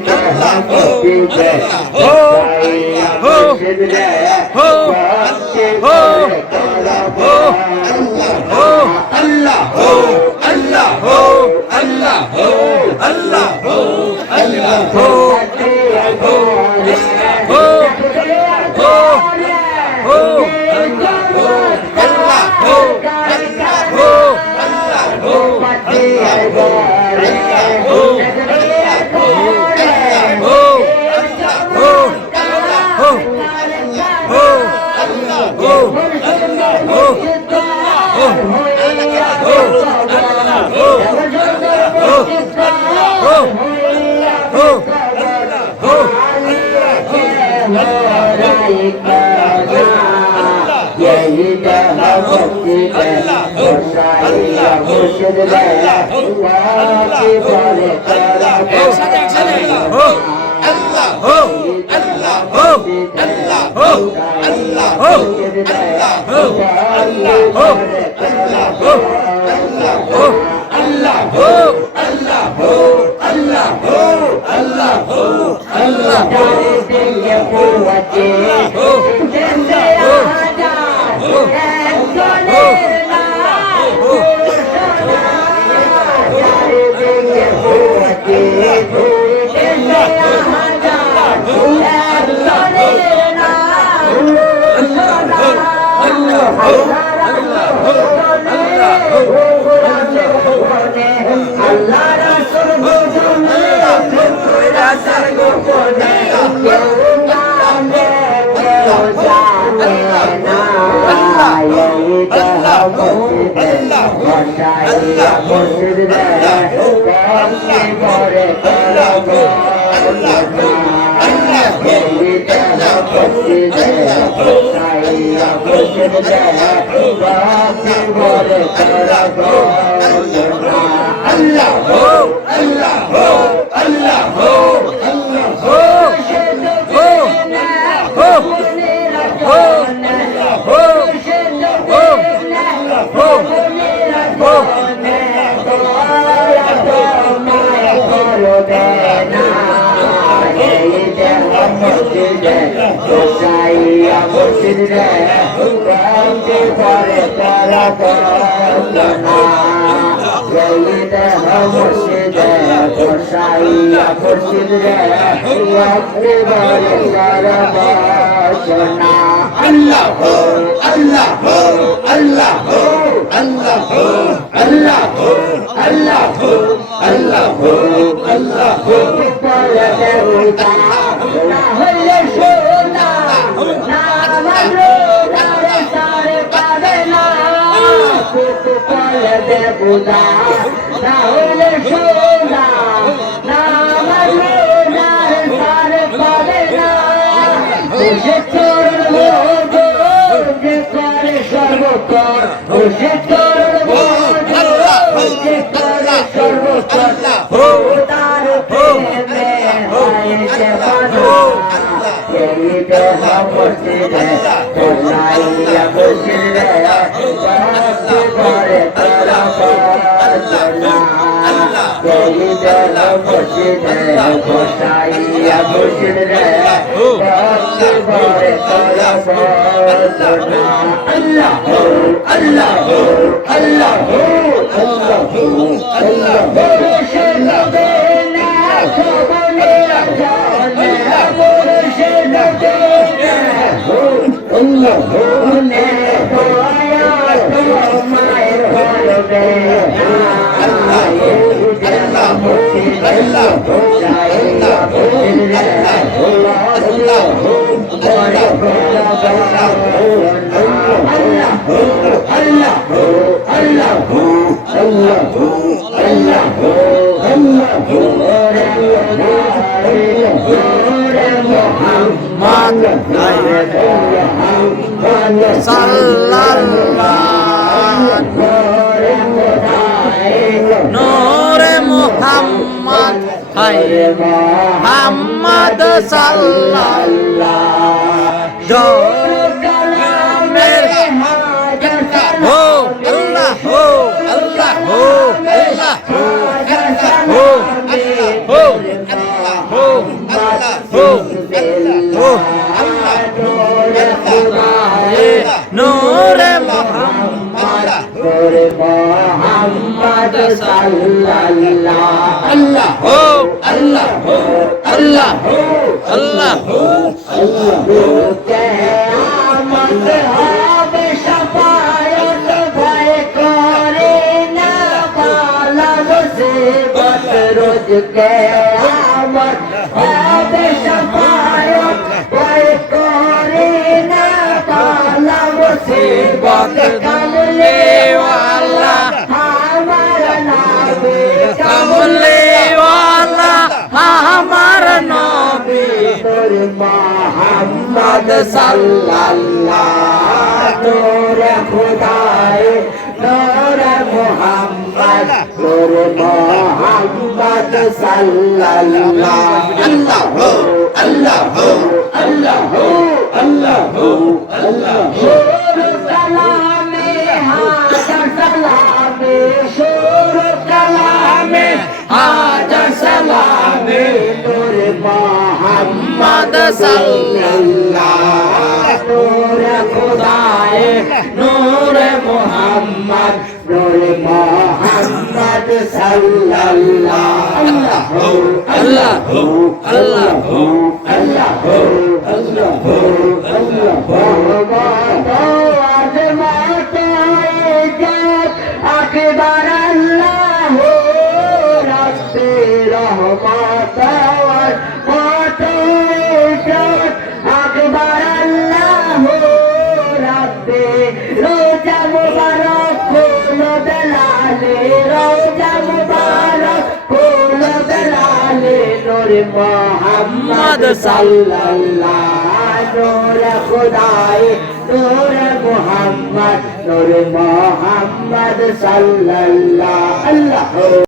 Allah সাল্লাল্লাহ আল্লাহ আল্লাহ আল্লাহ আল্লাহ আল্লাহ কিয়ামত হবে শাফায়াত ভয় করে না বালা মুসিবত রোজ কিয়ামত হবে শাফায়াত ভয় করে না বালা মুসিবত কামলে ওয়ালা আমার নবী কামলে ওয়ালা আমার নবী তোর মুহাম্মদ সাল্লাল্লাহ তোর খুদায়ে তোর মুহাম্মদ তোর মুহাম্মদ সাল্লাল্লাহ আল্লাহ আল্লাহ আল্লাহ আল্লাহ আল্লাহ সালামে হাজার সালামে সুর কালামে হাজার সালামে তোর মুহাম্মদ সাল্লাল্লাহ তোর খুদায়ে নূর মুহাম্মদ নূর মুহাম্মদ সাল্লাল্লাহ আল্লাহ আল্লাহ আল্লাহ আল্লাহ আল্লাহ আকবার আল্লাহ রাব্বে রহমত আকবার আল্লাহ রাব্বে রোজা মুবারক ফুল বেলালে রোজা মুবারক ফুল বেলালে নূর মুহাম্মদ সাল্লাল্লাহ নূর খুদায়ে নূর মুহাম্মদ নূর মুহাম্মদ সাল্লাল্লাহ আল্লাহ